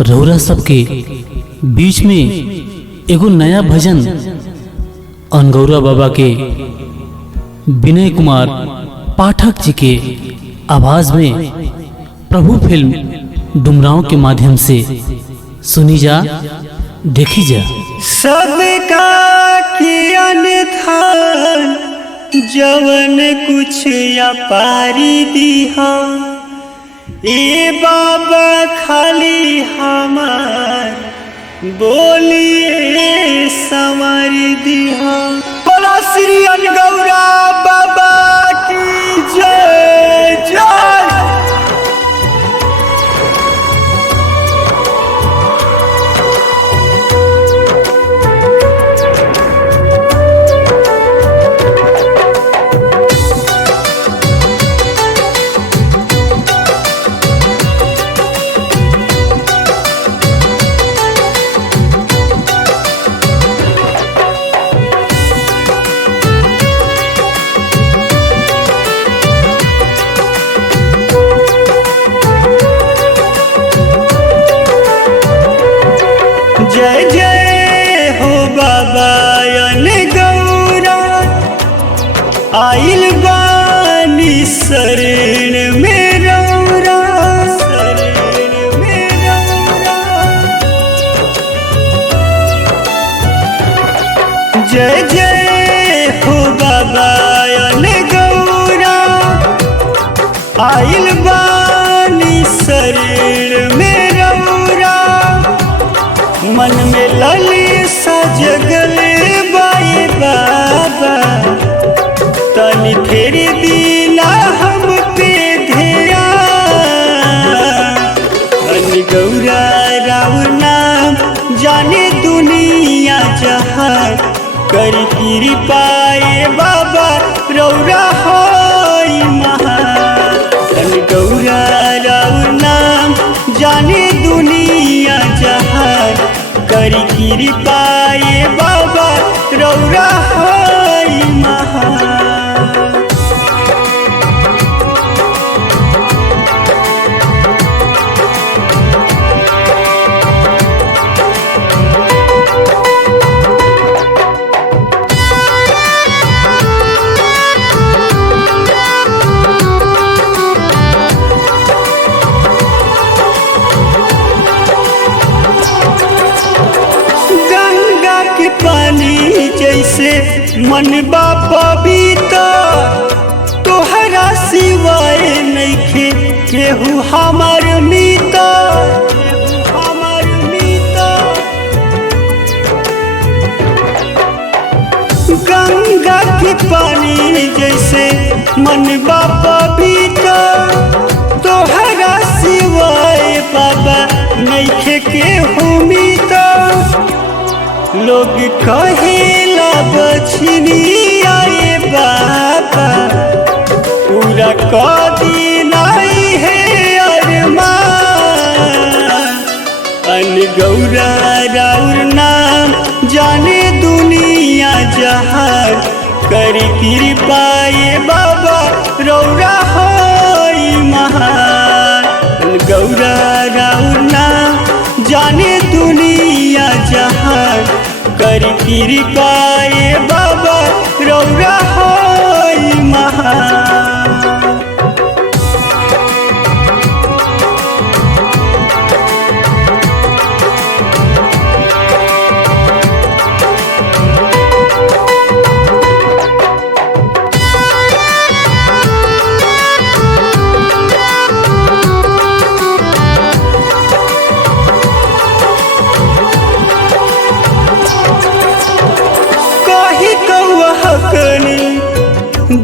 रउरा सबके बीच में एगो नया भजन अनगौरा बाबा के विनय कुमार पाठक जी के आवाज में प्रभु फिल्म डुमराव के माध्यम से सुनी जा, देखी जा। सबका कियन थान जवन कुछ अपारी दिहा, ए बाबा खाली हमार बोलिए संवर दिहा। बोला श्री अनगौरा बाबा की जय जय। जय जय हो बाबा अनगौरा, आइल बानी शरण में रौरा, शरण में रौरा। जय जय हो बाबा अनगौरा, आइल बानी शरण में रौरा। मन में ललिसा जगल बाई बाबा, तनी फेर दीना हम पे ध्यान। अनगौरा राउर नाम जाने दुनिया जहान, कर कृपाए बाबा रौरा होई महान। अनगौरा राउर नाम जाने दुनिया जहान, करी कृपाए बाबा रौरा होई महान। पानी जैसे मन बा पवित्र, तोहरा सिवाय नइखे केहू हमार मित्र, हमार मित्र। गंगा के पानी जैसे मन बा पवित्र, तोहरा सिवाय बाबा नइखे केहू मित्र। लोग कहेला बछनी आए बाबा, पूरा कदी नहीं है अरमान। अनगौरा राउर नाम जाने दुनिया जहान, कर कृपाए बाबा रौरा होई महान। अनगौरा राउर नाम जाने दुनिया जहान, कर कृपाए बाबा रौरा होई महान।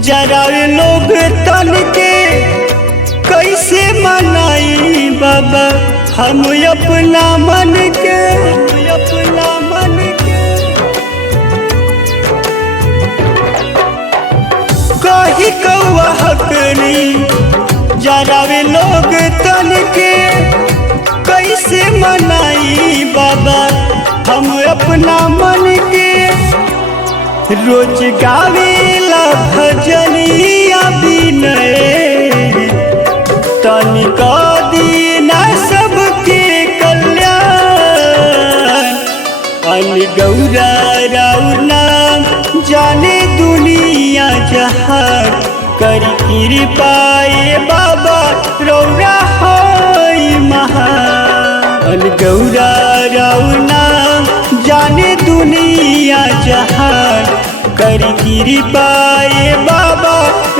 जरा लोग तन के कैसे मनाई बाबा हम अपना मन के, अपना मन के। कही कौआ हकनी जरा लोग तन के कैसे मनाई बाबा हम अपना मन के। रोज गावेला भजनिया विनय, तनिक दीना सबके कल्याण। गौरा राउर नाम जाने दुनिया जहान, कर कृपाए बाबा रौरा होई महान। गौरा राउर नाम जाने दुनिया जहान, कर कृपाए बाबा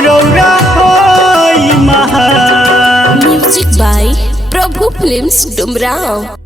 रौरा होई महान। Music by Prabhu films Dumraon.